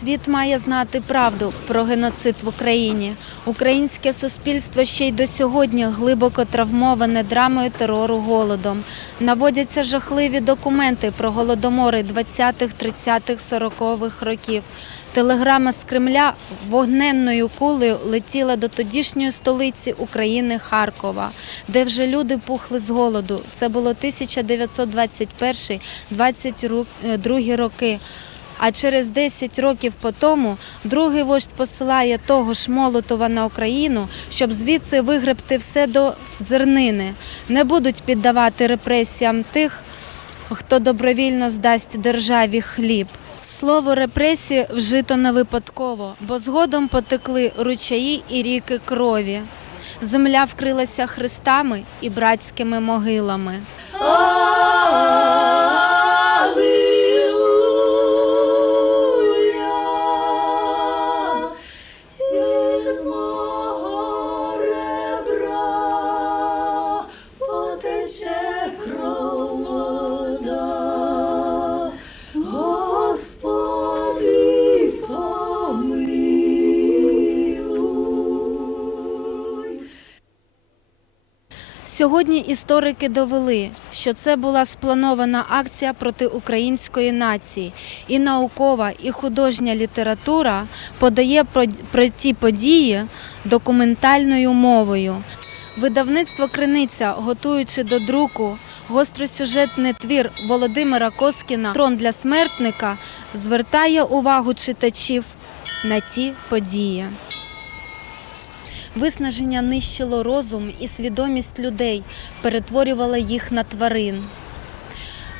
Світ має знати правду про геноцид в Україні. Українське суспільство ще й до сьогодні глибоко травмоване драмою терору голодом. Наводяться жахливі документи про голодомори 20-х, 30-х, 40-х років. Телеграма з Кремля вогненною кулею летіла до тодішньої столиці України Харкова, де вже люди пухли з голоду. Це було 1921-22 роки. А через 10 років по тому другий вождь посилає того ж Молотова на Україну, щоб звідси вигребти все до зернини. Не будуть піддавати репресіям тих, хто добровільно здасть державі хліб. Слово репресії вжито не випадково, бо згодом потекли ручаї і ріки крові. Земля вкрилася хрестами і братськими могилами. Сьогодні історики довели, що це була спланована акція проти української нації, і наукова, і художня література подає про, ті події документальною мовою. Видавництво Криниця, готуючи до друку гостросюжетний твір Володимира Коскіна Трон для смертника, звертає увагу читачів на ті події. Виснаження нищило розум і свідомість людей, перетворювало їх на тварин.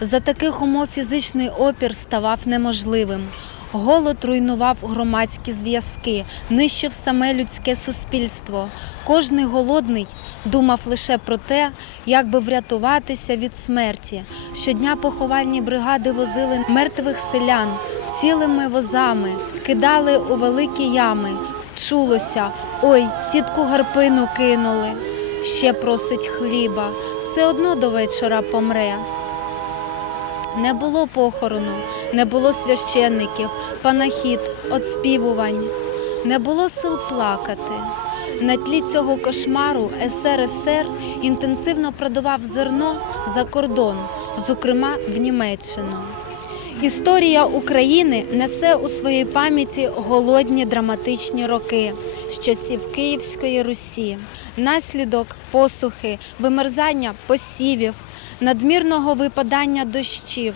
За таких умов фізичний опір ставав неможливим. Голод руйнував громадські зв'язки, нищив саме людське суспільство. Кожний голодний думав лише про те, як би врятуватися від смерті. Щодня поховальні бригади возили мертвих селян цілими возами, кидали у великі ями. Чулося, ой, тітку гарпину кинули, ще просить хліба, все одно до вечора помре. Не було похорону, не було священників, панахід, отспівувань, не було сил плакати. На тлі цього кошмару СРСР інтенсивно продавав зерно за кордон, зокрема в Німеччину. Історія України несе у своїй пам'яті голодні драматичні роки з часів Київської Русі, наслідок посухи, вимерзання посівів, надмірного випадання дощів,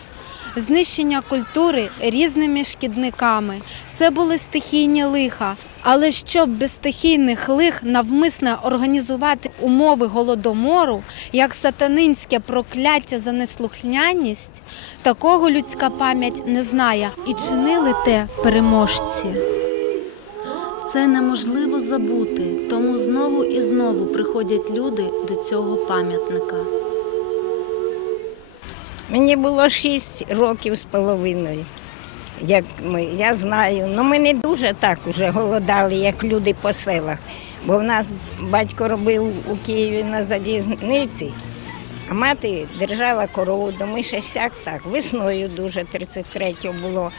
знищення культури різними шкідниками. Це були стихійні лиха. Але щоб без стихійних лих навмисно організувати умови голодомору, як сатанинське прокляття за неслухняність, такого людська пам'ять не знає і чинили те переможці. Це неможливо забути, тому знову і знову приходять люди до цього пам'ятника. Мені було шість років з половиною. Як ми, я знаю, ну ми не дуже так уже голодали, як люди по селах. Бо в нас батько робив у Києві на залізниці, а мати держала корову, то ми ще всяк так. Весною дуже 33-го було,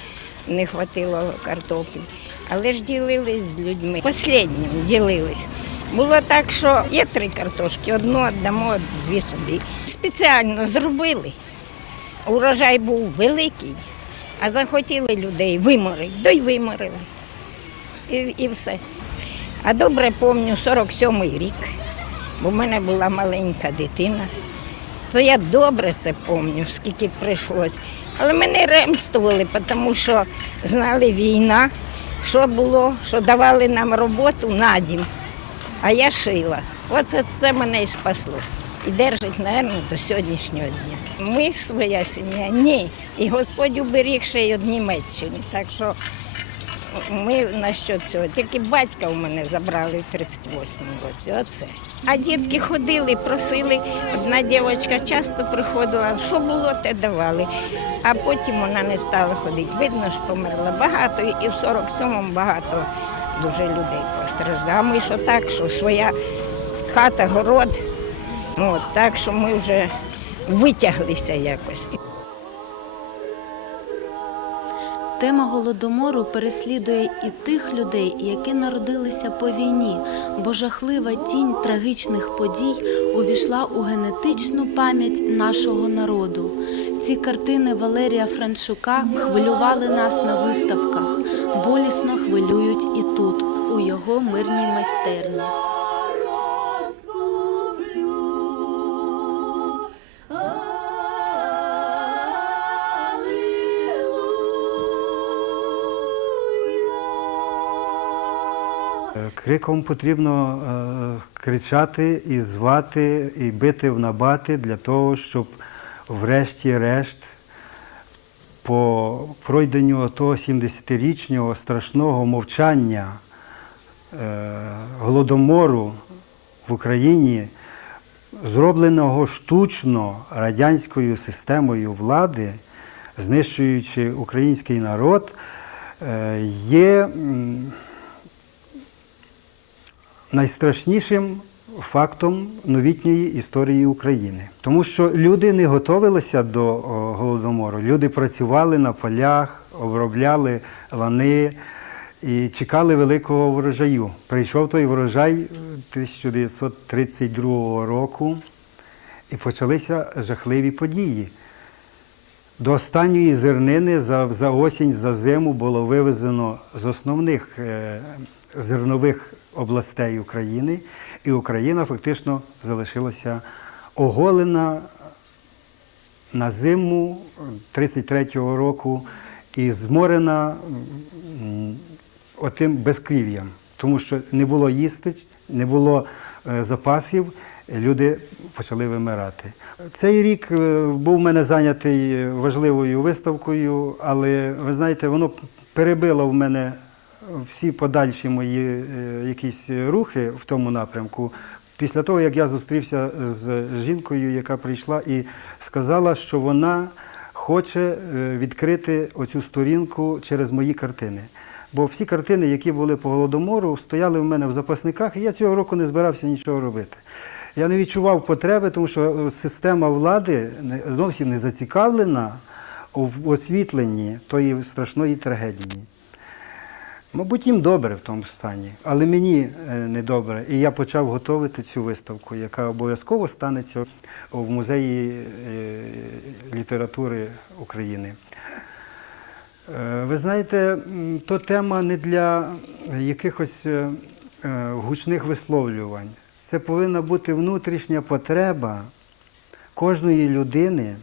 не хватило картоплі. Але ж ділились з людьми. Посліднім ділились. Було так, що є три картошки, одну віддамо, дві собі. Спеціально зробили. Урожай був великий, а захотіли людей виморити, то й виморили. І, і все. А добре пам'ятаю 47-й рік, бо в мене була маленька дитина. То я добре це пам'ятаю, скільки прийшлось. Але ми не ремствували, тому що знали війна, що було, що давали нам роботу на дім, а я шила. Оце це мене і спасло. І держить, мабуть, до сьогоднішнього дня. Ми своя сім'я, ні. І Господь уберіг ще й від Німеччини. Так що ми на що цього. Тільки батька у мене забрали в 38-му році. Оце. А дітки ходили, просили. Одна дівчинка часто приходила, що було, те давали. А потім вона не стала ходити. Видно, що померла багато, і в 47-му багато дуже людей постраждало. А ми що так, що своя хата, город. От, так що ми вже витяглися якось. Тема голодомору переслідує і тих людей, які народилися по війні, бо жахлива тінь трагічних подій увійшла у генетичну пам'ять нашого народу. Ці картини Валерія Франчука хвилювали нас на виставках, болісно хвилюють і тут, у його мирній майстерні. Криком потрібно е, кричати і звати, і бити в набати для того, щоб врешті-решт по пройденню того 70-річного страшного мовчання е, голодомору в Україні, зробленого штучно радянською системою влади, знищуючи український народ, е, є найстрашнішим фактом новітньої історії України. Тому що люди не готувалися до голодомору. Люди працювали на полях, обробляли лани і чекали великого врожаю. Прийшов той врожай е, 1932 року і почалися жахливі події. До останньої зернини за, за осінь, за зиму було вивезено з основних е, зернових областей України, і Україна фактично залишилася оголена на зиму 33-го року і зморена отим безкрів'ям, тому що не було їсти, не було е, запасів, люди почали вимирати. Цей рік е, був в мене зайнятий важливою виставкою, але ви знаєте, воно перебило в мене всі подальші мої е, якісь рухи в тому напрямку. Після того, як я зустрівся з жінкою, яка прийшла і сказала, що вона хоче е, відкрити оцю сторінку через мої картини. Бо всі картини, які були по голодомору, стояли в мене в запасниках, і я цього року не збирався нічого робити. Я не відчував потреби, тому що е, система влади зовсім не зацікавлена в освітленні тої страшної трагедії. Мабуть, їм добре в тому стані, але мені е, не добре. І я почав готувати цю виставку, яка обов'язково станеться в музеї е, літератури України. Е, Ви знаєте, то тема не для якихось гучних висловлювань. Це повинна бути внутрішня потреба кожної людини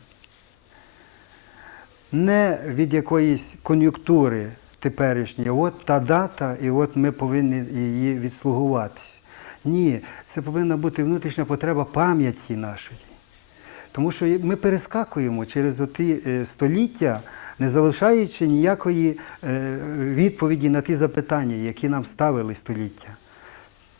не від якоїсь кон'юнктури теперішньої, от та дата, і от ми повинні її відслугуватись. Ні, це повинна бути внутрішня потреба пам'яті нашої. Тому що ми перескакуємо через оті е, століття, не залишаючи ніякої е, відповіді на ті запитання, які нам ставили століття.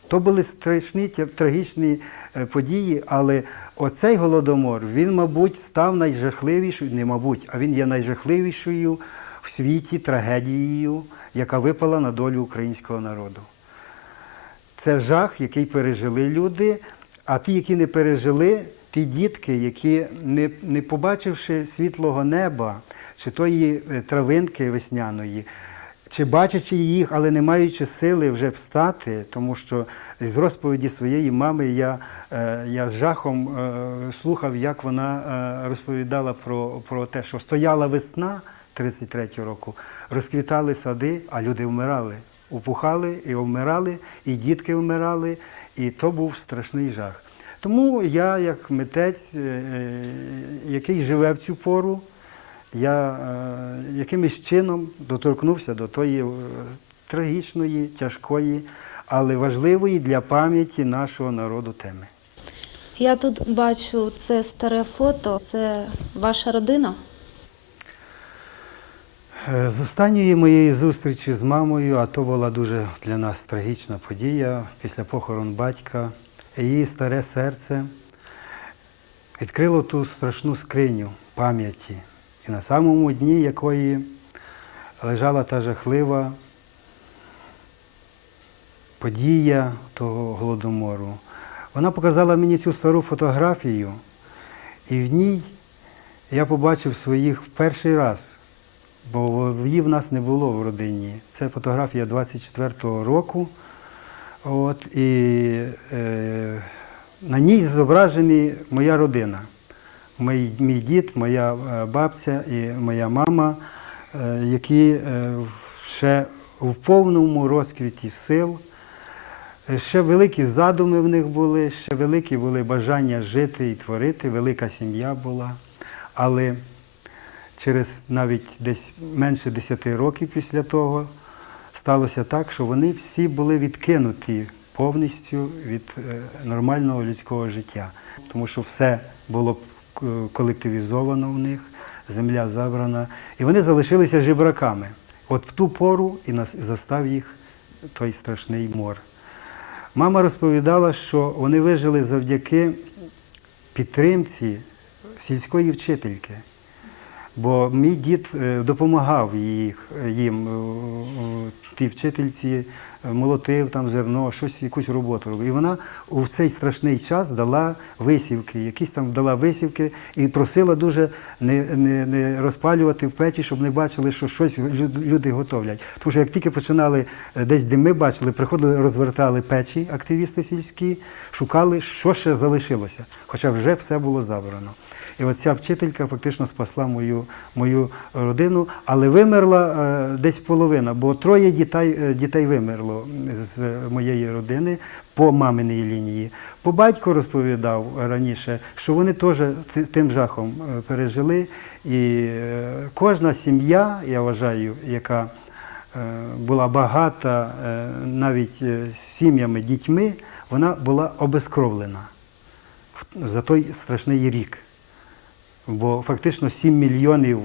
То були страшні, трагічні е, події, але оцей голодомор, він, мабуть, став найжахливішою, не мабуть, а він є найжахливішою в світі трагедією, яка випала на долю українського народу. Це жах, який пережили люди, а ті, які не пережили, ті дітки, які, не, не побачивши світлого неба, чи тої е, травинки весняної, чи бачачи їх, але не маючи сили вже встати, тому що з розповіді своєї мами я, е, я з жахом е, слухав, як вона розповідала про, про те, що стояла весна 33-го року, розквітали сади, а люди вмирали. Упухали і вмирали, і дітки вмирали, і то був страшний жах. Тому я, як митець, е, е, який живе в цю пору, я е, якимось чином доторкнувся до тої трагічної, тяжкої, але важливої для пам'яті нашого народу теми. Я тут бачу це старе фото. Це ваша родина? Е, З останньої моєї зустрічі з мамою, а то була дуже для нас трагічна подія після похорон батька, її старе серце відкрило ту страшну скриню пам'яті, і на самому дні якої лежала та жахлива подія того голодомору. Вона показала мені цю стару фотографію, і в ній я побачив своїх в перший раз бо її в нас не було в родині. Це фотографія 24-го року. От, і е, на ній зображені моя родина. Мій, мій дід, моя е, бабця і моя мама, е, які е, ще в повному розквіті сил. Е, Ще великі задуми в них були, ще великі були бажання жити і творити, велика сім'я була. Але через навіть десь менше 10 років після того сталося так, що вони всі були відкинуті повністю від е, нормального людського життя. Тому що все було е, колективізовано в них, земля забрана, і вони залишилися жебраками. От в ту пору і нас- застав їх той страшний мор. Мама розповідала, що вони вижили завдяки підтримці сільської вчительки. Бо мій дід е, допомагав їх, їм, е, е, тій вчительці, молотив там зерно, щось, якусь роботу робив. І вона у цей страшний час дала висівки, якісь там дала висівки і просила дуже не, не, не розпалювати в печі, щоб не бачили, що щось люди готовлять. Тому що як тільки починали е, десь дими бачили, приходили, розвертали печі, активісти сільські, шукали, що ще залишилося, хоча вже все було забрано. І от ця вчителька фактично спасла мою, мою родину, але вимерла е, десь половина, бо троє дітей, е, дітей вимерло з моєї родини по маминій лінії. По батько розповідав раніше, що вони теж тим жахом е, пережили. І е, кожна сім'я, я вважаю, яка е, була багата навіть сім'ями, дітьми, вона була обезкровлена за той страшний рік. Бо фактично 7 мільйонів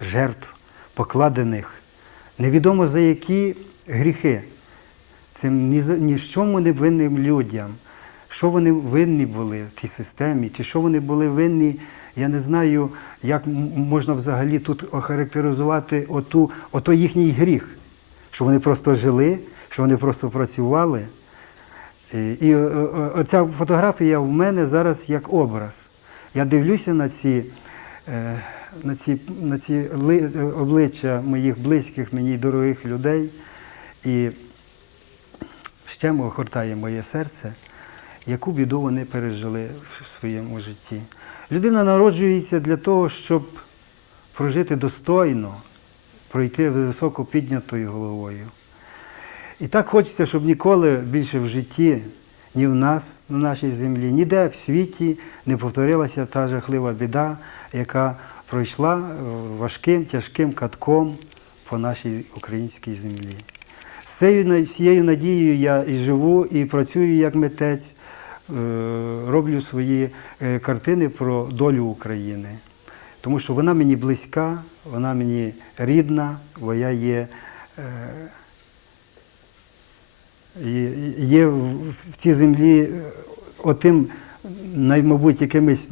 жертв покладених, невідомо за які гріхи. Цим ні, ні в чому не винним людям. Що вони винні були в тій системі, чи що вони були винні, я не знаю, як можна взагалі тут охарактеризувати оту, ото їхній гріх, що вони просто жили, що вони просто працювали. І, і е, е, оця фотографія в мене зараз як образ. Я дивлюся на ці, е, на ці, на ці е, обличчя моїх близьких, мені дорогих людей, і ще охортає моє серце, яку біду вони пережили в своєму житті. Людина народжується для того, щоб прожити достойно, пройти високо піднятою головою. І так хочеться, щоб ніколи більше в житті, ні в нас, на нашій землі, ніде в світі не повторилася та жахлива біда, яка пройшла важким, тяжким катком по нашій українській землі. Цією, надією я і живу, і працюю як митець, е, роблю свої е, картини про долю України. Тому що вона мені близька, вона мені рідна, бо я є. е, і- є в цій землі отим, мабуть, якимось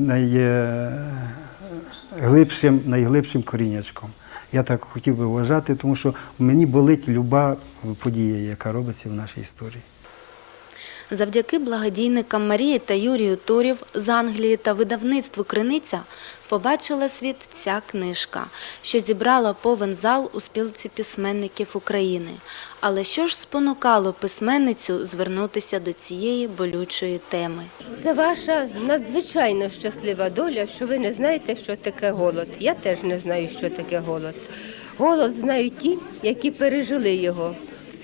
найглибшим, найглибшим корінячком. Я так хотів би вважати, тому що мені болить люба подія, яка робиться в нашій історії. Завдяки благодійникам Марії та Юрію Турів з Англії та видавництву Криниця побачила світ ця книжка, що зібрала повен зал у спілці письменників України. Але що ж спонукало письменницю звернутися до цієї болючої теми? Це ваша надзвичайно щаслива доля, що ви не знаєте, що таке голод. Я теж не знаю, що таке голод. Голод знають ті, які пережили його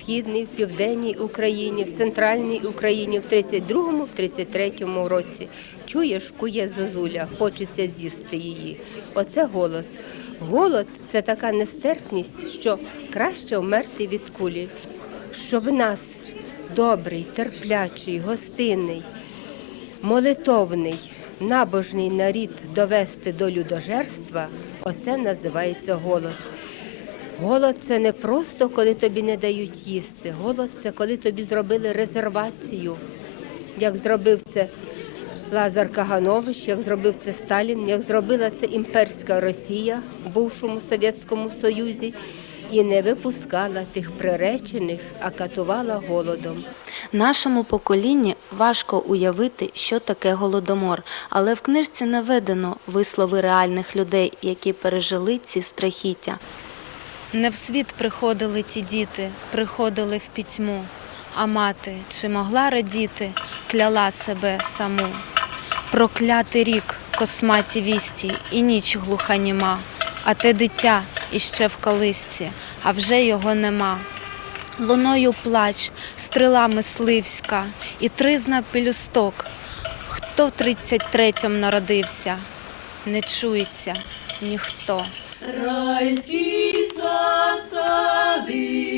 східній, в південній Україні, в центральній Україні, в 32-му, в 33-му році. Чуєш, кує зозуля, хочеться з'їсти її. Оце голод. Голод це така нестерпність, що краще вмерти від кулі. Щоб нас добрий, терплячий, гостинний, молитовний, набожний нарід довести до людожерства, оце називається голод. Голод це не просто коли тобі не дають їсти. Голод це коли тобі зробили резервацію, як зробив це Лазар Каганович, як зробив це Сталін, як зробила це імперська Росія в бувшому Совєтському Союзі і не випускала тих приречених, а катувала голодом. Нашому поколінні важко уявити, що таке голодомор, але в книжці наведено вислови реальних людей, які пережили ці страхіття. Не в світ приходили ті діти, приходили в пітьму, а мати, чи могла радіти, кляла себе саму. Проклятий рік, косматі вісті, і ніч глуха німа, а те дитя іще в колисці, а вже його нема. Луною плач, стріла мисливська і тризна пелюсток. Хто в тридцять третьому народився, не чується ніхто. Райський засади.